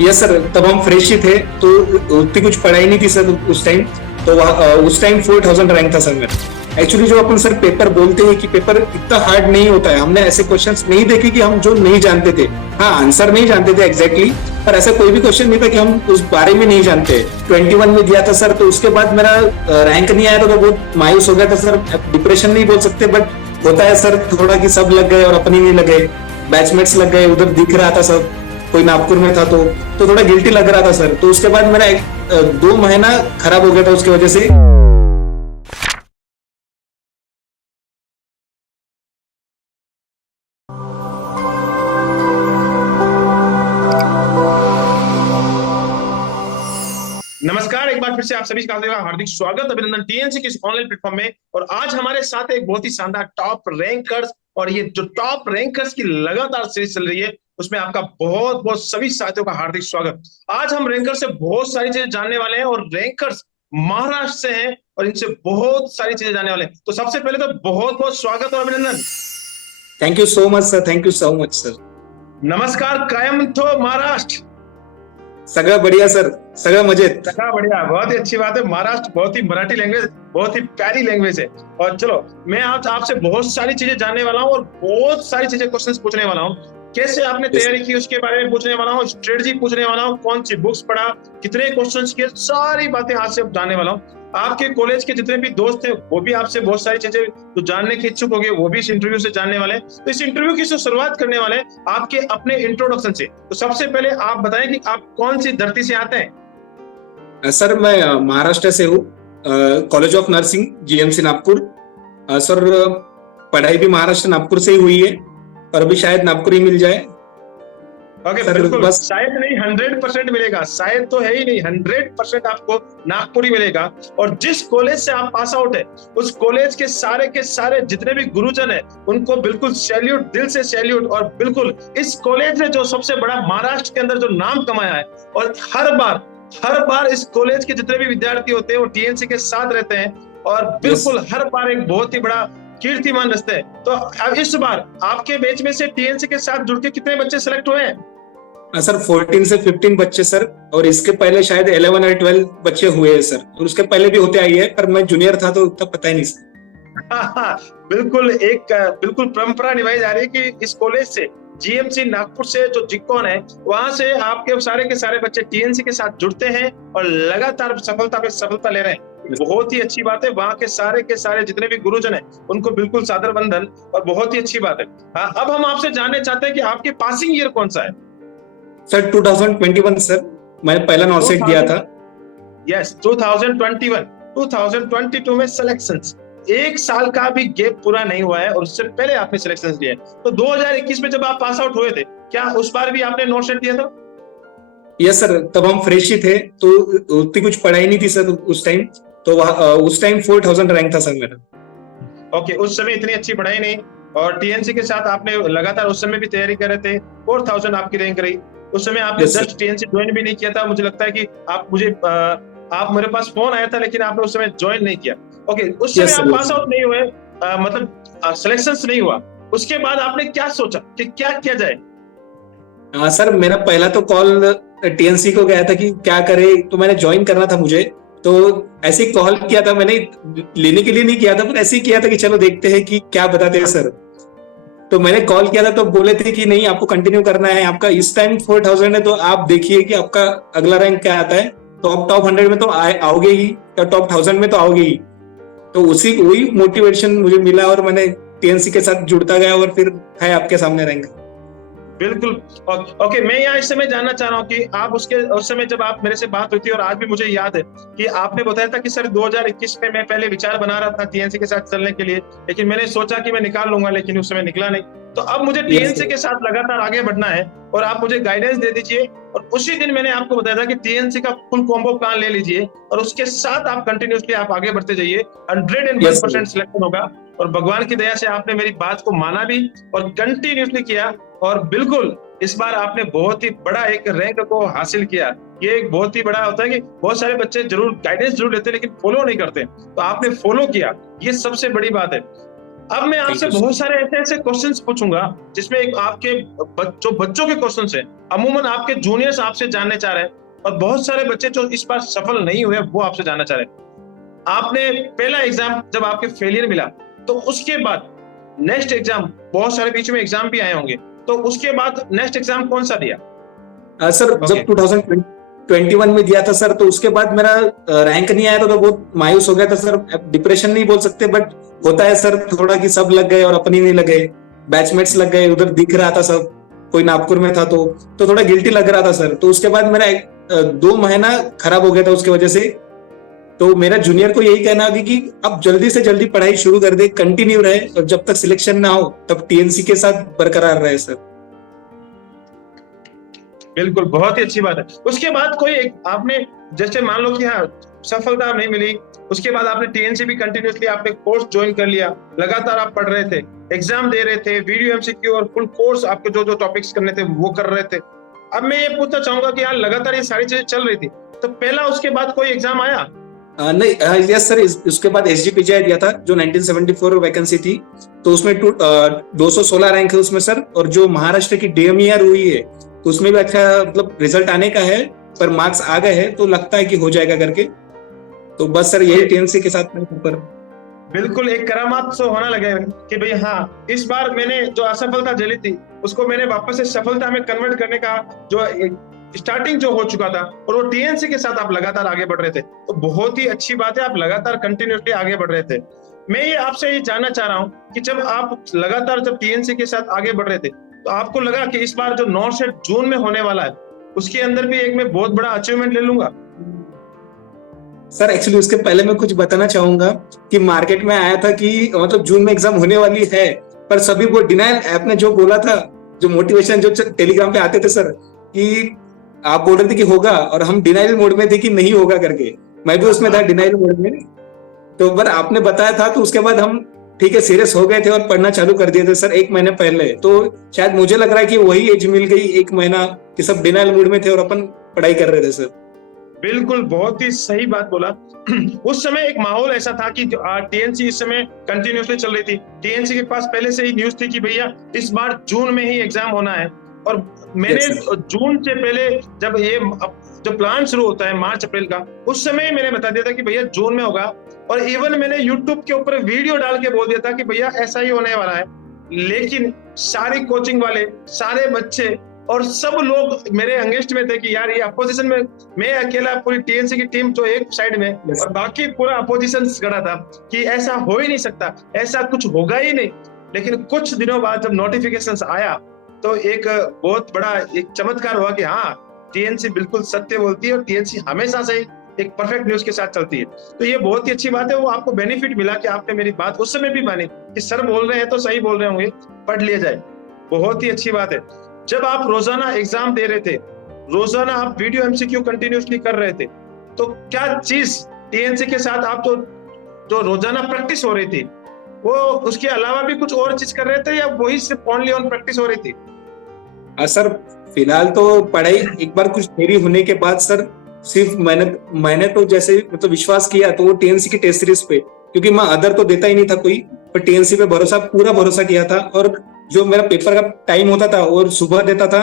Yes sir, तब हम fresh ही थे तो उतनी कुछ पढ़ाई नहीं थी सर उस टाइम। तो उस टाइम 4000 रैंक था सर मेरा। एक्चुअली जो अपन सर पेपर बोलते हैं कि पेपर इतना हार्ड नहीं होता है, हमने ऐसे क्वेश्चंस नहीं देखे कि हम जो नहीं जानते थे। हाँ, आंसर नहीं जानते थे एग्जैक्टली, पर ऐसा कोई भी क्वेश्चन नहीं था कि हम उस बारे में नहीं जानते। 21 में दिया था सर, तो उसके बाद मेरा रैंक नहीं आया था तो बहुत मायूस हो गया था सर। डिप्रेशन नहीं बोल सकते, बट होता है सर थोड़ा कि सब लग गए और अपनी नहीं लगे। बैचमेट्स लग गए, उधर दिख रहा था सब, कोई नागपुर में था तो थोड़ा गिल्टी लग रहा था सर। तो उसके बाद मेरा 2 महीना खराब हो गया था उसकी वजह से। नमस्कार, एक बार फिर से आप सभी का हार्दिक स्वागत, अभिनंदन टीएनसी के इस ऑनलाइन प्लेटफॉर्म में। और आज हमारे साथ एक बहुत ही शानदार टॉप रैंकर्स, और ये जो टॉप रैंकर्स की लगातार सीरीज चल रही है उसमें आपका बहुत बहुत सभी साथियों का हार्दिक स्वागत। आज हम रैंकर से बहुत सारी चीजें जानने वाले हैं, और रैंकर्स महाराष्ट्र से हैं और इनसे बहुत सारी चीजें जानने वाले हैं। तो सबसे पहले तो बहुत बहुत स्वागत और अभिनंदन। Thank you so much sir, thank you so much sir. नमस्कार, कायम थो महाराष्ट्र। सगळं बढ़िया सर, सगळं मजेत। सगळं बढ़िया, बहुत ही अच्छी बात है। महाराष्ट्र बहुत ही मराठी लैंग्वेज, बहुत ही प्यारी लैंग्वेज है। और चलो, मैं आज आपसे बहुत सारी चीजें जानने वाला हूँ और बहुत सारी चीजें क्वेश्चंस पूछने वाला हूँ। कैसे आपने तैयारी की उसके बारे में पूछने वाला हूँ, स्ट्रेटजी पूछने वाला हूँ, कौन सी बुक्स पढ़ा, कितने क्वेश्चंस किए, सारी बातें आज से जानने वाला हूँ। आपके कॉलेज के जितने भी दोस्त हैं वो भी आपसे बहुत सारी चीजें जो जानने के इच्छुक होंगे वो भी इस इंटरव्यू से जानने वाले हैं। तो इस इंटरव्यू की शुरुआत करने वाले हैं आपके अपने इंट्रोडक्शन से। तो सबसे पहले आप बताएं कि आप कौन सी धरती से आते हैं। सर मैं महाराष्ट्र से हूँ, college of nursing GMC Nagpur. Sir पढ़ाई भी महाराष्ट्र नागपुर से ही हुई है, और अभी शायद नागपुर ही मिल जाए। ओके, सर बिल्कुल बस शायद नहीं, 100% मिलेगा। शायद तो है ही नहीं, 100% आपको नागपुर ही मिलेगा। और जिस कॉलेज से आप पास आउट है उस कॉलेज के सारे जितने भी गुरुजन है उनको बिल्कुल सैल्यूट, दिल से सैल्यूट। और बिल्कुल इस कॉलेज ने जो सबसे बड़ा महाराष्ट्र के अंदर जो नाम कमाया है, और हर बार इस कॉलेज के जितने भी विद्यार्थी होते हैं वो टीएनसी के साथ रहते हैं, और बिल्कुल हर बार एक बहुत ही बड़ा कीर्तिमान रचते हैं। तो अब इस बार आपके बैच में से टीएनसी के साथ जुड़ के कितने बच्चे सेलेक्ट हुए हैं? सर 14 से 15 बच्चे सर, और इसके पहले शायद 11 और 12 बच्चे हुए हैं सर, और उसके पहले भी होते आई है, पर मैं जूनियर था तो उतना पता ही नहीं सर। बिल्कुल परंपरा निभाई जा रही है कि इस कॉलेज से, जीएमसी नागपुर से जो जिक्कॉन है, वहां से आपके सारे के सारे बच्चे टीएनसी के साथ जुड़ते हैं और लगातार सफलता पे सफलता ले रहे हैं। बहुत ही अच्छी बात है। वहां के सारे जितने भी गुरुजन हैं उनको बिल्कुल सादर वंदन, और बहुत ही अच्छी बात है। अब हम आपसे जानना चाहते हैं कि आपके पासिंग ईयर कौन सा है? सर 2021 सर, मैंने पहला नॉर्सेट दिया था। यस, 2022 में सिलेक्शंस, एक साल का भी गैप पूरा नहीं हुआ है और उससे पहले आपने सिलेक्शंस दिए। तो 2021 में जब आप पास आउट हुए थे, क्या उस बार भी आपने नॉर्सेट दिया था? यस सर, तब हम फ्रेश ही थे तो उतनी कुछ पढ़ाई नहीं थी सर उस टाइम। तो उस टाइम 4000 रैंक था सर मेरा। ओके, उस समय इतनी अच्छी पढ़ाई नहीं, और टीएनसी के साथ आपने लगातार उस समय भी तैयारी कर रहे थे। 4000 आपकी रैंक रही। उस समय आपने जस्ट टीएनसी ज्वाइन भी नहीं किया था। मुझे लगता है कि आप मेरे पास फोन आया था लेकिन आपने उस समय ज्वाइन नहीं किया। ओके, उस समय आप पास आउट नहीं हुए, मतलब सिलेक्शंस नहीं हुआ। उसके बाद आपने क्या सोचा कि क्या किया जाए? सर मेरा पहला तो कॉल टीएनसी को गया था कि क्या करे, तो मैंने ज्वाइन करना था मुझे। तो ऐसे ही कॉल किया था मैंने, लेने के लिए नहीं किया था, पर ऐसे ही किया था कि चलो देखते हैं कि क्या बताते हैं सर। तो मैंने कॉल किया था तो बोले थे कि नहीं, आपको कंटिन्यू करना है, आपका इस टाइम 4000 है तो आप देखिए कि आपका अगला रैंक क्या आता है। तो आप टॉप 100 में तो आओगे ही, या टॉप 1000 में तो आओगे ही। तो वही मोटिवेशन मुझे मिला और मैंने टीएनसी के साथ जुड़ता गया, और फिर है आपके सामने रैंक। बिल्कुल। ओके, मैं यहाँ इस समय जानना चाह रहा हूँ कि आप उस समय जब आप मेरे से बात हुई थी, और आज भी मुझे याद है कि आपने बताया था कि सर 2021 में मैं पहले विचार बना रहा था टीएनसी के साथ चलने के लिए, लेकिन मैंने सोचा कि मैं निकाल लूंगा, लेकिन उस समय निकला नहीं। तो अब मुझे टीएनसी के साथ लगातार आगे बढ़ना है और आप मुझे गाइडेंस दे दीजिए। और उसी दिन मैंने आपको बताया था कि टीएनसी का फुल कॉम्बो प्लान ले लीजिए, और उसके साथ आप कंटिन्यूसली आप आगे बढ़ते जाइए। 101% सिलेक्शन होगा, और भगवान की दया से आपने मेरी बात को माना भी और कंटिन्यूसली किया, और बिल्कुल इस बार आपने बहुत ही बड़ा एक रैंक को हासिल किया। ये एक बहुत ही बड़ा होता है कि बहुत सारे बच्चे जरूर गाइडेंस जरूर लेते हैं लेकिन फॉलो नहीं करते, तो आपने फॉलो किया, ये सबसे बड़ी बात है। अब मैं आपसे Thank you, बहुत सारे ऐसे ऐसे क्वेश्चंस पूछूंगा जिसमें एक आपके जो बच्चों के क्वेश्चंस हैं, अमूमन आपके जूनियर्स आपसे जानने चाह रहे हैं, और बहुत सारे बच्चे जो इस बार सफल नहीं हुए वो आपसे जानना चाह रहे हैं। आपने पहला एग्जाम जब आपके फेलियर मिला, तो उसके बाद नेक्स्ट एग्जाम, बहुत सारे बीच में एग्जाम भी आए होंगे, तो उसके बाद नेक्स्ट एग्जाम कौन सा दिया? Sir okay. जब 2021 में दिया था सर, तो उसके बाद मेरा रैंक नहीं आया था, तो बहुत मायूस हो गया था सर। डिप्रेशन नहीं बोल सकते, बट होता है सर थोड़ा कि सब लग गए और अपनी नहीं लगे, बैचमेट्स लग गए, उधर दिख रहा था सब, कोई नागपुर में था, तो थोड़ा गिल्टी लग रहा था सर। तो उसके बाद मेरा 2 महीना खराब हो गया था उसकी वजह से। तो मेरा जूनियर को यही कहना है कि अब जल्दी से जल्दी पढ़ाई शुरू कर दे, कंटिन्यू रहे, और जब तक सिलेक्शन ना हो तब टीएनसी के साथ बरकरार रहे सर। बिल्कुल, बहुत ही अच्छी बात है। उसके बाद कोई आपने जैसे मान लो कि हाँ सफलता नहीं मिली, उसके बाद आपने टीएनसी भी कंटिन्यूअसली आपने कोर्स ज्वाइन कर लिया, लगातार आप पढ़ रहे थे, एग्जाम दे रहे थे, वीडियो एमसीक्यू और फुल कोर्स आपके जो जो टॉपिक्स करने थे वो कर रहे थे। अब मैं ये पूछना चाहूंगा कि यार लगातार ये सारी चीजें चल रही थी, तो पहला उसके बाद कोई एग्जाम आया? नहीं, यस सर, उसके बाद एसजीपीजीआई दिया था, जो 1974 वैकेंसी थी, तो उसमें 216 रैंक है उसमें सर। और जो महाराष्ट्र की डीएमईआर हुई है, तो उसमें भी अच्छा मतलब रिजल्ट आने का है, पर मार्क्स आ गए हैं, तो लगता है कि हो जाएगा करके। तो बस सर यही टीएनसी के साथ में ऊपर। बिल्कुल एक करामात तो होना लगे कि भाई हाँ, इस बार मैंने जो असफलता झेली थी उसको मैंने वापस से सफलता में कन्वर्ट करने का जो स्टार्टिंग जो हो चुका था, और वो टीएनसी के साथ आप लगातार आगे बढ़ रहे थे, तो बहुत ही अच्छी बात है, आप लगातार कंटिन्यूसली आगे बढ़ रहे थे। मैं ये आपसे ये जानना चाह रहा हूँ कि जब आप लगातार जब टीएनसी के साथ आगे बढ़ रहे थे, तो आपको लगा कि इस बार जो नॉर्थ सेट जून में होने वाला है, उसके अंदर भी एक मैं बहुत बड़ा अचीवमेंट ले लूंगा? सर एक्चुअली उसके पहले मैं कुछ बताना चाहूंगा कि मार्केट में आया था कि मतलब जून में एग्जाम होने वाली है, पर सभी वो डिनाइल ऐप ने जो बोला था, जो मोटिवेशन जो टेलीग्राम पे आते थे सर, कि आप बोल रहे थे कि होगा, और हम डिनाइल मोड में थे कि नहीं होगा करके। मैं भी उसमें था डिनाइल मोड में। तो पर आपने बताया था, तो उसके बाद हम ठीक है सीरियस हो गए थे और पढ़ना चालू कर दिए थे सर 1 महीने पहले। तो शायद मुझे लग रहा है कि वही एज मिल गई 1 महीना कि सब डिनाइल मोड में थे और अपन पढ़ाई कर रहे थे सर। बिल्कुल, बहुत ही सही बात बोला। उस समय एक माहौल ऐसा था कि टीएनसी इस समय कंटिन्यूसली चल रही थी, टीएनसी के पास पहले से ही न्यूज थी कि भैया इस बार जून में ही एग्जाम होना है। और मैंने जून से पहले जब ये जो प्लान शुरू होता है मार्च अप्रैल का, उस समय मैंने बता दिया था कि भैया जून में होगा, और इवन मैंने यूट्यूब के ऊपर वीडियो डाल के बोल दिया था कि भैया ऐसा ही होने वाला है। लेकिन सारी कोचिंग वाले, सारे बच्चे और सब लोग मेरे अगेंस्ट में थे कि यार ये अपोजिशन में मैं अकेला, पूरी टीएनसी की टीम जो एक साइड में और बाकी पूरा अपोजिशन खड़ा था कि ऐसा हो ही नहीं सकता, ऐसा कुछ होगा ही नहीं। लेकिन कुछ दिनों बाद जब नोटिफिकेशंस आया, तो एक बहुत बड़ा एक चमत्कार हुआ कि हाँ, टीएनसी बिल्कुल सत्य बोलती है और टीएनसी हमेशा से एक परफेक्ट न्यूज के साथ चलती है। तो ये बहुत ही अच्छी बात है, वो आपको बेनिफिट मिला कि आपने मेरी बात उस समय भी मानी कि सर बोल रहे हैं तो सही बोल रहे होंगे, पढ़ लिया जाए। बहुत ही अच्छी बात है। जब आप रोजाना एग्जाम दे रहे थे, रोजाना आप वीडियो एमसीक्यू कंटिन्यूसली कर रहे थे, तो क्या चीज टीएनसी के साथ आप जो रोजाना प्रैक्टिस हो रही थी, वो उसके अलावा भी कुछ और चीज कर रहे थे, या वही सिर्फ ओनली ऑन प्रैक्टिस हो रही थी? सर फिलहाल तो पढ़ाई एक बार कुछ देरी होने के बाद सर सिर्फ मैंने तो जैसे मतलब विश्वास किया तो वो टीएनसी की टेस्ट सीरीज पे, क्योंकि मैं अदर तो देता ही नहीं था कोई, पर टीएनसी पे पूरा भरोसा किया था। और जो मेरा पेपर का टाइम होता था और सुबह देता था,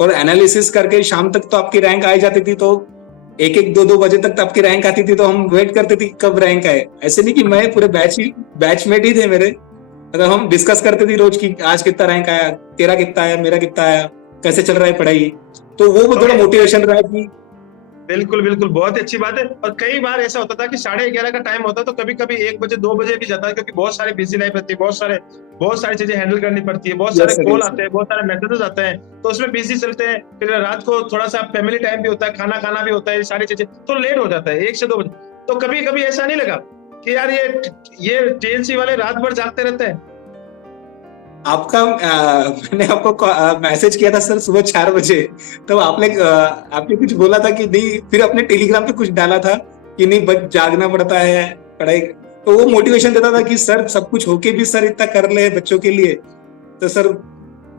और एनालिसिस करके शाम तक तो आपकी रैंक आ जाती थी, तो 1-2 बजे तक तो आपकी रैंक आती थी, तो हम वेट करते थे कब रैंक आए। ऐसे नहीं कि मैं पूरे बैचमेट ही थे मेरे, अगर हम डिस्कस करते थे रोज की आज कितना रैंक आया, तेरा कितना आया, मेरा कितना आया, कैसे चल रहा है पढ़ाई, तो वो थोड़ा मोटिवेशन रहा कि बिल्कुल बिल्कुल, बहुत अच्छी बात है। और कई बार ऐसा होता था कि 11:30 का टाइम होता, तो कभी कभी 1 बजे 2 बजे भी जाता है, क्योंकि बहुत सारी बिजी लाइफ रहती है, बहुत सारी चीजें हैंडल करनी पड़ती है, बहुत सारे कॉल आते हैं, बहुत सारे मैसेजेस आते हैं, तो उसमें बिजी चलते हैं। फिर रात को थोड़ा सा फैमिली टाइम भी होता है, खाना खाना भी होता है, सारी चीजें, तो लेट हो जाता है 1 से 2 बजे। तो कभी कभी ऐसा नहीं लगा कि यार ये टीएनसी वाले रात भर जागते रहते हैं? मैंने आपको मैसेज किया था सर सुबह 4 बजे, तो आपने कुछ बोला था कि नहीं, फिर अपने टेलीग्राम पे कुछ डाला था कि नहीं बस जागना पड़ता है पढ़ाई, तो वो मोटिवेशन देता था कि सर सब कुछ होके भी सर इतना कर ले बच्चों के लिए, तो सर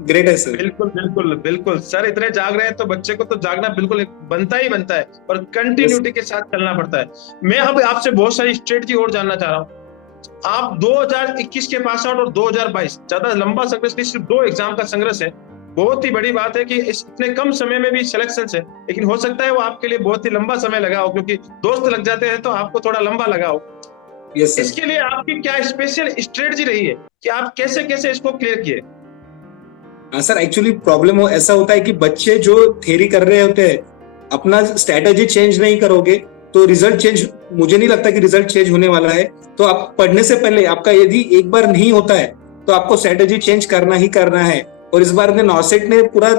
ग्रेट है सर। बिल्कुल बिल्कुल बिल्कुल सर, इतने जाग रहे हैं तो बच्चे को तो जागना बिल्कुल बनता ही बनता है, और कंटिन्यूटी के साथ चलना पड़ता है। मैं अब आपसे बहुत सारी स्ट्रेटजी और जानना चाह रहा हूँ आप 2021 के पास आउट और 2022 ज्यादा लंबा संघर्ष नहीं, सिर्फ 2 एग्जाम का संघर्ष है। बहुत ही बड़ी बात है कि इतने कम समय में भी सिलेक्शन है, लेकिन हो सकता है वो आपके लिए बहुत ही लंबा समय लगा हो, क्योंकि दोस्त लग जाते हैं तो आपको थोड़ा लंबा लगा हो। Yes sir. इसके लिए आपकी क्या स्पेशल स्ट्रेटजी रही है कि आप कैसे कैसे इसको क्लियर किए? हाँ सर, एक्चुअली प्रॉब्लम हो ऐसा होता है कि बच्चे जो थ्योरी कर रहे होते हैं, अपना स्ट्रेटेजी चेंज नहीं करोगे तो रिजल्ट चेंज, मुझे नहीं लगता कि रिजल्ट चेंज होने वाला है। तो आप पढ़ने से पहले आपका यदि एक बार नहीं होता है तो आपको स्ट्रेटेजी चेंज करना ही करना है। और इस बार ने नॉसेट ने पूरा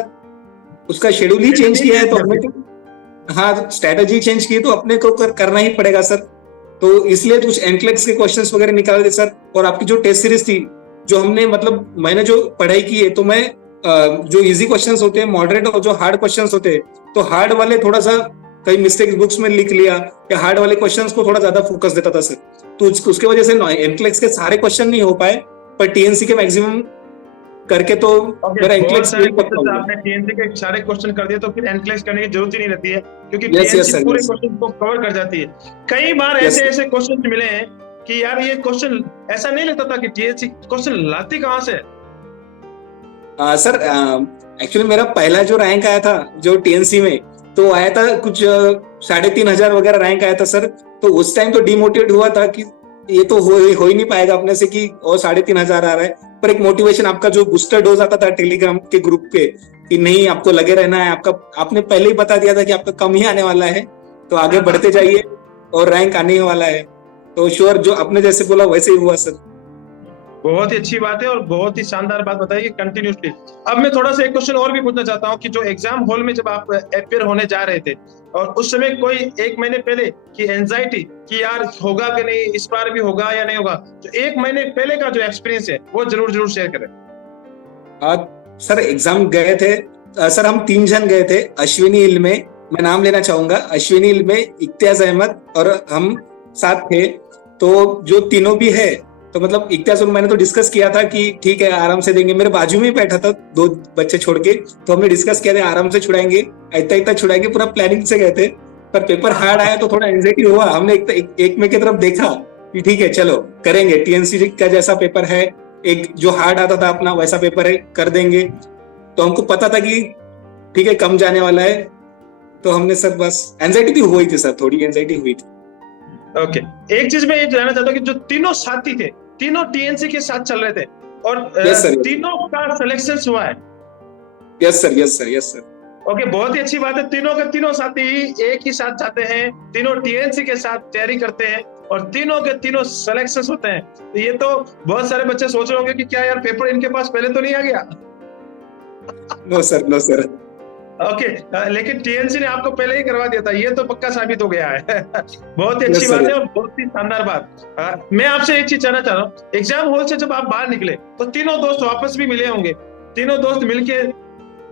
उसका शेड्यूल ही चेंज किया है, तो हमें तो हाँ स्ट्रेटेजी चेंज की तो अपने को करना ही पड़ेगा सर। तो इसलिए कुछ एनक्लेक्स के क्वेश्चंस वगैरह निकाल दे सर। और आपकी जो टेस्ट सीरीज थी, जो हमने मतलब मैंने जो पढ़ाई की है, तो मैं जो इजी क्वेश्चंस होते हैं, मॉडरेट और जो हार्ड क्वेश्चंस होते हैं, तो हार्ड वाले थोड़ा सा कई मिस्टेक्स बुक्स में लिख लिया, या हार्ड वाले क्वेश्चंस को थोड़ा ज्यादा फोकस देता था सर। तो उसके वजह से एनक्लेक्स के सारे क्वेश्चन नहीं हो पाए, पर टीएनसी के मैक्सिमम करके तो मेरा एनक्लेक्स आपने टीएनसी के सारे क्वेश्चन कर दिए, तो फिर एनक्लेक्स करने की जरूरत ही नहीं रहती है, क्योंकि टीएनसी पूरे क्वेश्चन को कवर कर जाती है। कई बार ऐसे क्वेश्चन मिले हैं कि यार ये क्वेश्चन ऐसा नहीं लगता था कि टीएनसी क्वेश्चन लाती कहां से? सर एक्चुअली मेरा पहला जो रैंक आया था जो टीएनसी में, तो आया था कुछ 3,500 वगैरह रैंक आया था सर। तो उस टाइम तो डिमोटिवेट हुआ था कि ये तो हो ही नहीं पाएगा अपने से कि और 3,500 आ रहा है। पर एक मोटिवेशन, आपका जो बूस्टर डोज आता था टेलीग्राम के ग्रुप पे कि नहीं आपको लगे रहना है, आपने पहले ही बता दिया था कि आपका कम ही आने वाला है, तो आगे बढ़ते जाइए और रैंक आने वाला है। तो श्योर जो आपने जैसे बोला वैसे ही हुआ सर। बहुत ही अच्छी बात है और बहुत ही शानदार बात बताइए कंटिन्यूसली। अब मैं थोड़ा सा एक क्वेश्चन और भी पूछना चाहता हूँ कि जो एग्जाम हॉल में जब आप अपियर होने जा रहे थे और उस समय कोई 1 महीने पहले की एंजाइटी कि यार होगा कि नहीं, इस बार भी होगा या नहीं होगा, तो 1 महीने पहले का जो एक्सपीरियंस है वो जरूर शेयर करें। सर एग्जाम गए थे सर, हम 3 जन गए थे अश्विनी हिल में, मैं नाम लेना चाहूंगा, अश्विनी हिल में इख्तियाज अहमद और हम साथ थे। तो जो तीनों भी है, तो मतलब इख्तियाज और मैंने तो डिस्कस किया था कि ठीक है आराम से देंगे, मेरे बाजू में ही बैठा था 2 बच्चे छोड़ के, तो हमने डिस्कस किया था आराम से छुड़ाएंगे, इतना छुड़ाएंगे, पूरा प्लानिंग से गए थे। पर पेपर हार्ड आया तो थोड़ा एंजाइटी हुआ। हमने एक में की तरफ देखा कि ठीक है चलो करेंगे, टीएनसी का जैसा पेपर है, एक जो हार्ड आता था अपना वैसा पेपर है, कर देंगे। तो हमको पता था कि ठीक है कम जाने वाला है, तो हमने सर बस एंजाइटी भी हुई थी सर, थोड़ी एंजाइटी हुई थी। ओके, एक चीज मैं ये जानना चाहता हूँ कि जो तीनों साथी थे, तीनों टीएनसी के साथ चल रहे थे और तीनों का सिलेक्शन हुआ है? Yes sir. ओके, बहुत ही अच्छी बात है। तीनों के तीनों साथी एक ही साथ जाते हैं, तीनों टीएनसी के साथ तैयारी करते हैं और तीनों के तीनों सिलेक्शन होते हैं। तो ये तो बहुत सारे बच्चे सोच रहे होंगे कि क्या यार पेपर इनके पास पहले तो नहीं आ गया? No sir. ओके, लेकिन टीएनसी ने आपको पहले ही करवा दिया था, ये तो पक्का साबित हो गया है। बहुत ही अच्छी बात है और बहुत ही शानदार बात। मैं आपसे एक चीज जानना चाह रहा हूँ, एग्जाम हॉल से जब आप बाहर निकले तो तीनों दोस्त वापस भी मिले होंगे, तीनों दोस्त मिलके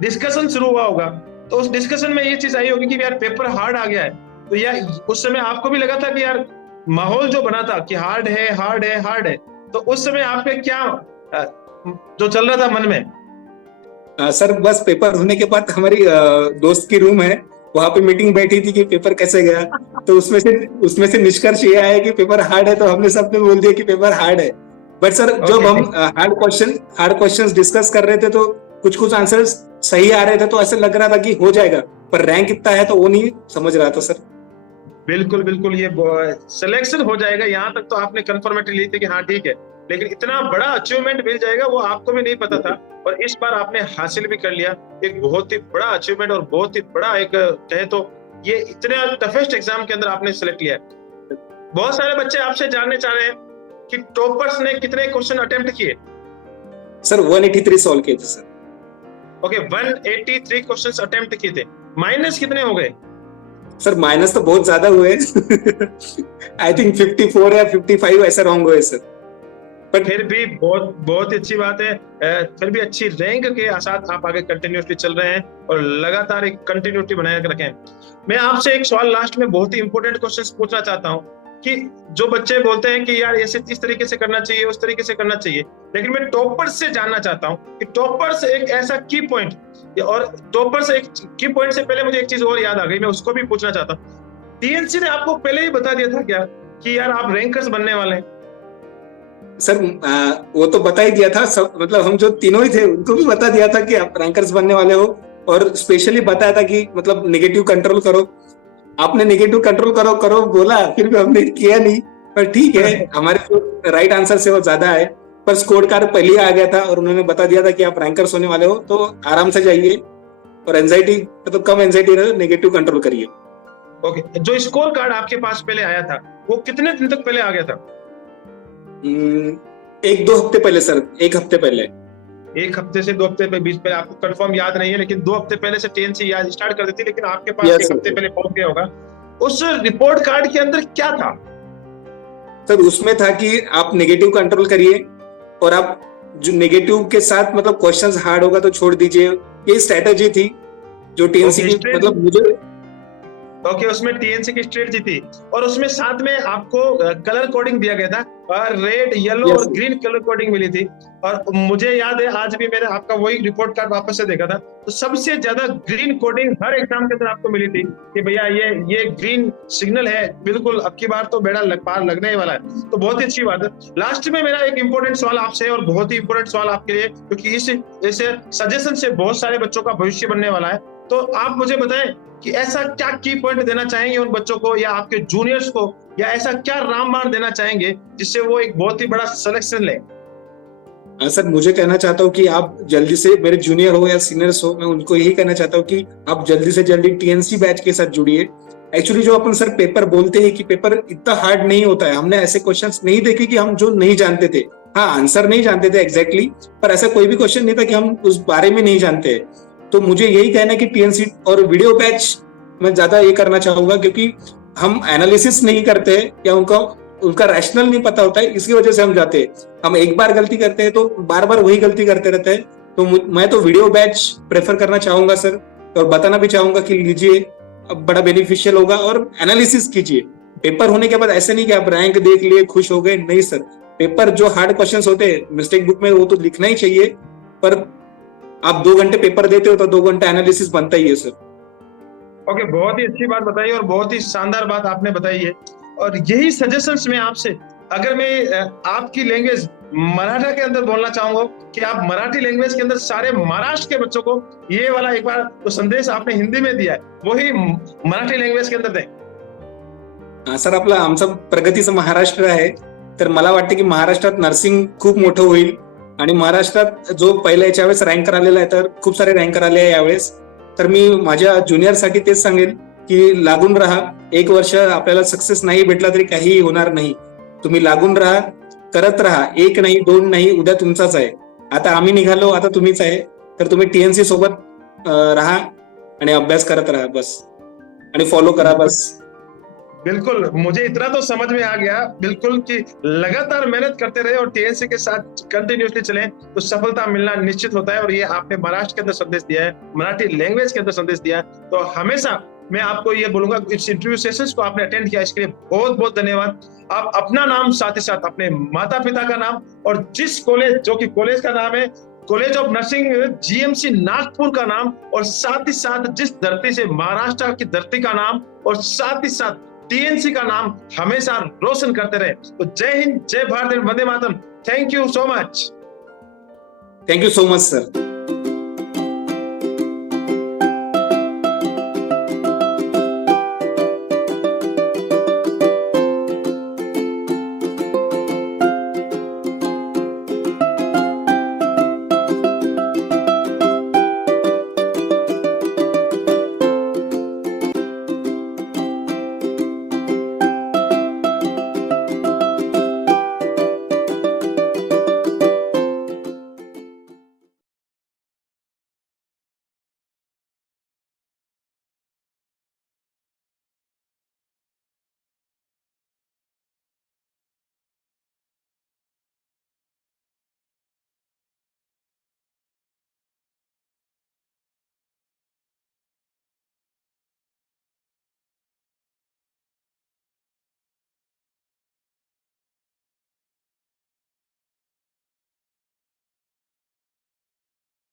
डिस्कशन शुरू हुआ होगा, तो उस डिस्कशन में ये चीज आई होगी कि यार पेपर हार्ड आ गया है, तो यार उस समय आपको भी लगा था कि यार माहौल जो बना था कि हार्ड है, तो उस समय आप पे क्या जो चल रहा था मन में? सर बस पेपर होने के बाद हमारी दोस्त की रूम है, वहां पे मीटिंग बैठी थी कि पेपर कैसे गया, तो उसमें से निष्कर्ष ये आया कि पेपर हार्ड है, तो हमने सबने बोल दिया कि पेपर हार्ड है। बट सर जब हम हार्ड क्वेश्चंस डिस्कस कर रहे थे तो कुछ आंसर्स सही आ रहे थे, तो ऐसे लग रहा था कि हो जाएगा, पर रैंक कितना है तो वो नहीं समझ रहा था सर। बिल्कुल ये सिलेक्शन हो जाएगा यहाँ तक तो आपने कंफर्मेटली ली थी कि हाँ ठीक है, लेकिन इतना बड़ा अचीवमेंट मिल जाएगा वो आपको भी नहीं पता था और इस बार आपने हासिल भी कर लिया। एक बहुत ही बड़ा अचीवमेंट और बहुत ही बड़ा एक कहे तो ये इतने टफेस्ट एग्जाम के अंदर आपने सिलेक्ट किया। बहुत सारे बच्चे आपसे जानने चाह रहे हैं कि टॉपर्स ने कितने क्वेश्चन अटेम्प्ट किए? सर 183 सॉल्व किए थे सर। ओके, 183 क्वेश्चंस अटेम्प्ट किए थे, माइनस कितने हो गए? सर माइनस तो बहुत ज्यादा हुए। आई थिंक 54 या 55 ऐसा रॉन्ग हुए सर। पर फिर भी बहुत ही अच्छी बात है, फिर भी अच्छी रैंक के साथ आप आगे कंटिन्यूसली चल रहे हैं और लगातार एक कंटिन्यूटी बनाए रखें। मैं आपसे एक सवाल लास्ट में बहुत ही इंपॉर्टेंट क्वेश्चन पूछना चाहता हूँ कि जो बच्चे बोलते हैं कि यार ऐसे इस तरीके से करना चाहिए, उस तरीके से करना चाहिए, लेकिन मैं टॉपर से जानना चाहता हूँ कि टॉपर से एक ऐसा की पॉइंट, और टॉपर से एक की पॉइंट से पहले मुझे एक चीज और याद आ गई, मैं उसको भी पूछना चाहता हूँ। टीएनसी ने आपको पहले ही बता दिया था क्या कि यार आप रैंकर्स बनने वाले हैं? सर वो तो बता ही दिया था सब, मतलब हम जो तीनों ही थे उनको भी बता दिया था कि आप रैंकर्स बनने वाले हो, और स्पेशली बताया था कि मतलब नेगेटिव कंट्रोल करो। आपने नेगेटिव कंट्रोल करो करो बोला, फिर भी हमने किया नहीं। पर ठीक है, हमारे जो राइट आंसर से वो ज्यादा है, पर स्कोर कार्ड पहले ही आ गया था और उन्होंने बता दिया था कि आप रैंकर्स होने वाले हो, तो आराम से जाइए और एंजाइटी मतलब कम एंजाइटी रहे, नेगेटिव कंट्रोल करिए। ओके, जो स्कोर कार्ड आपके पास पहले आया था वो कितने दिन तक पहले आ गया था? एक दो हफ्ते पहले सर, एक हफ्ते पहले। 1 हफ्ते से 2 हफ्ते पे बीच पहले, आपको कंफर्म याद नहीं है, लेकिन 2 हफ्ते पहले से टीएनसी याद स्टार्ट कर देती, लेकिन आपके पास Yes, 1 हफ्ते sir. पहले पहुंच गया होगा। उस रिपोर्ट कार्ड के अंदर क्या था? सर उसमें था कि आप नेगेटिव कंट्रोल करिए, और आप जो नेगेटिव के साथ मतलब क्वेश्चंस हार्ड होगा तो छोड़ दीजिए। ये स्ट्रेटेजी थी जो टीएनसी की, मतलब मुझे ओके, उसमें टीएनसी की स्ट्रेटजी थी, और उसमें साथ में आपको कलर कोडिंग दिया गया था, और रेड, येलो Yes, और sir. ग्रीन कलर कोडिंग मिली थी। और मुझे याद है, आज भी मैंने आपका वही रिपोर्ट कार्ड वापस से देखा था, तो सबसे ज्यादा ग्रीन कोडिंग हर एग्जाम के अंदर आपको मिली थी कि भैया ये ग्रीन सिग्नल है, बिल्कुल अब की बार तो बेड़ा पार लगने ही वाला है। तो बहुत ही अच्छी बात है। लास्ट में मेरा एक इंपॉर्टेंट सवाल आपसे है, और बहुत ही इंपॉर्टेंट सवाल आपके लिए, क्योंकि इस सजेशन से बहुत सारे बच्चों का भविष्य बनने वाला है। तो आप मुझे बताएं कि ऐसा क्या की पॉइंट देना चाहेंगे उन बच्चों को या आपके जूनियर्स को, या ऐसा क्या रामबाण देना चाहेंगे जिससे वो एक बहुत ही बड़ा सिलेक्शन ले? सर मुझे कहना चाहता हूँ कि आप जल्दी से, मेरे जूनियर हो या सीनियर्स हो, मैं उनको यही कहना चाहता हूँ कि आप जल्दी से जल्दी टीएनसी बैच के साथ जुड़िए। एक्चुअली जो अपन सर पेपर बोलते हैं कि पेपर इतना हार्ड नहीं होता है, हमने ऐसे क्वेश्चंस नहीं देखे कि हम जो नहीं जानते थे, हाँ आंसर नहीं जानते थे एग्जैक्टली, पर ऐसा कोई भी क्वेश्चन नहीं था कि हम उस बारे में नहीं जानते। तो मुझे यही कहना है कि टीएनसी और वीडियो बैच मैं ज्यादा ये करना चाहूंगा, क्योंकि हम एनालिसिस नहीं करते या उनका रैशनल नहीं पता होता है, इसकी वजह से हम जाते हैं। हम एक बार गलती करते हैं तो बार बार वही गलती करते रहते हैं। तो मैं तो वीडियो बैच प्रेफर करना चाहूंगा सर, और बताना भी चाहूंगा कि लीजिए, अब बड़ा बेनिफिशियल होगा, और एनालिसिस कीजिए। पेपर होने के बाद ऐसे नहीं कि आप रैंक देख लिए खुश हो गए, नहीं सर। पेपर जो हार्ड क्वेश्चंस होते हैं मिस्टेक बुक में, वो तो लिखना ही चाहिए, पर आप 2 घंटे पेपर देते हो तो 2 घंटे एनालिसिस बनता ही है सर। ओके, बहुत ही अच्छी बात बताई और बहुत ही शानदार बात आपने बताई है। और यही सजेशंस में आपसे, अगर मैं आपकी लैंग्वेज मराठा के अंदर बोलना चाहूंगा कि आप मराठी लैंग्वेज के अंदर सारे महाराष्ट्र के बच्चों को ये वाला एक बार तो संदेश आपने हिंदी में दिया है, वही मराठी लैंग्वेज के अंदर दें। सर आपला आमचा प्रगतीचं महाराष्ट्र आहे, तर मला वाटतं की महाराष्ट्रात नर्सिंग खूप मोठं होईल, आणि महाराष्ट्रात जो पहिल्या याच्या वेळेस रँकर आलेला आहे, तर खूप सारे रँकर आले आहे यावेळेस। तर मी माझ्या ज्युनियरसाठी तेच सांगेल की लागून राहा, 1 वर्ष आपल्याला सक्सेस नाही भेटला तरी काही होणार नाही, तुम्ही लागून राहा, करत राहा, 1 नाही 2 नाही, उद्या तुमचाच आहे। आता आम्ही निघालो, आता तुम्हीच आहे, तर तुम्ही टीएनसी सोबत राहा आणि अभ्यास करत राहा बस, आणि फॉलो करा बस। बिल्कुल, मुझे इतना तो समझ में आ गया बिल्कुल कि लगातार मेहनत करते रहे और टीएनसी के साथ कंटिन्यूसली चलें तो सफलता मिलना निश्चित होता है। और ये आपने महाराष्ट्र के अंदर संदेश दिया है, मराठी लैंग्वेज के अंदर संदेश दिया है, तो हमेशा मैं आपको ये बोलूंगा, इस इंटरव्यू सेशंस को आपने अटेंड किया, इसके लिए बहुत बहुत धन्यवाद। आप अपना नाम, साथ ही साथ अपने माता पिता का नाम, और जिस कॉलेज, जो कि कॉलेज का नाम है college of nursing GMC Nagpur का नाम, और साथ ही साथ जिस धरती से, महाराष्ट्र की धरती का नाम, और साथ ही साथ टीएनसी का नाम हमेशा रोशन करते रहे। तो जय हिंद, जय भारत, वंदे मातरम। Thank you so much. Thank you so much sir.